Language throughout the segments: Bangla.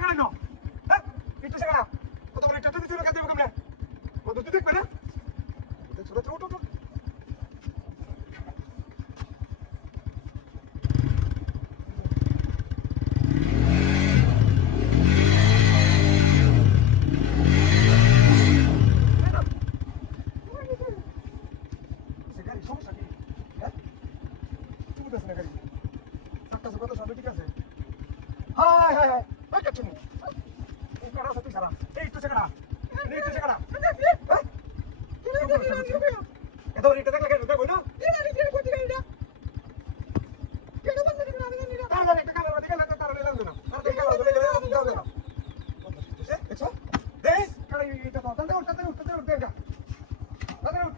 সেখানে নাও হ্যাঁ একটু সেখানে কত বলে টাটা দিতে কাজ দেবো কেমনে কত তুই দেখবে না ছোট ছোট ছোট সমস্যা কি হ্যাঁ তুমি তো না গাড়ি টাকা কত সব ঠিক আছে হাই হাই হাই ওই কাছে নি এই কাটা সত্যি সারা এই তো সেটা এই তো সেটা হ্যাঁ এত রিটা দেখলে কেন দেখো না এটা কোটি গাড়িটা কেন বন্ধ করে আমি না তার একটা কালার দেখে লাগা তার লাগবে না আর দেখে লাগবে দাও দাও দেখছো দেশ কাটা এটা তো তাতে উঠতে দেখা তাতে উঠ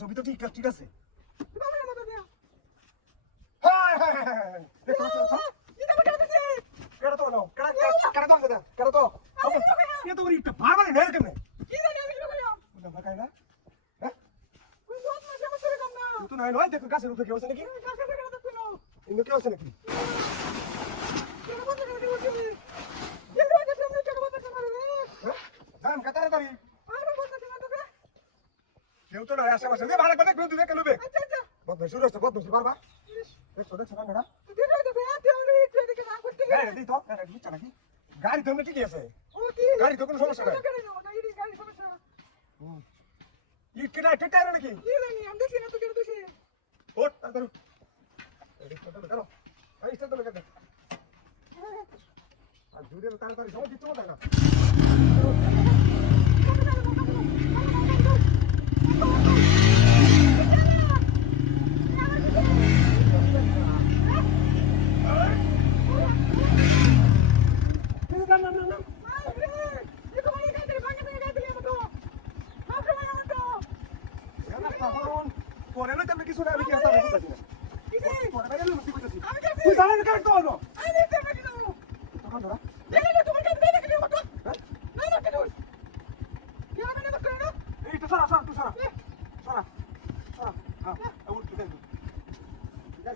ছবি তো ঠিক আছে গাছের উপরে কেউ আছে নাকি কেউ আছে নাকি তাড়াতাড়ি কেউ তো নয় আশেপাশে ভাড়া করে কেউ দিবে কেন বদমাই শুরু হচ্ছে বদমাইশি পারবা দেখছো কামেরা নাকি গাড়ি তো এমনি ঠিকই আছে গাড়ি তো কোনো সমস্যা নাই ইট কেটে কেটে আনো নাকি ওঠ তাড়াতাড়ি তাড়াতাড়ি সবাই দিচ্ছে মতো না পরে না তেমনি কিছু না আমি কি আসা বলতেছি পরে বাইরে লুচি কইতেছি তুই জানেন কেন তো হলো আমি দেখতে পারি না তখন ধরা দেখে না তুমি কেন দেখে নিও তো না না কেন কি হবে না করে না এই তো সরা তুই সরা হ্যাঁ উঠ তুই দেখ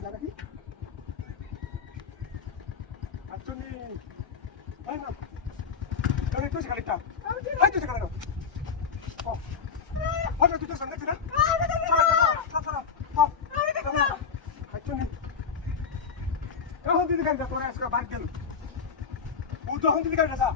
যা কি আচ্ছনি এই না কানে তুই সেখানেটা এই তুই সেখানে ও হঠাৎ তুই তো সামনে ছিল এখন দিদি গাড়িটা তোরা আজকে বাদ গেল ও তখন দিদি গাড়িটা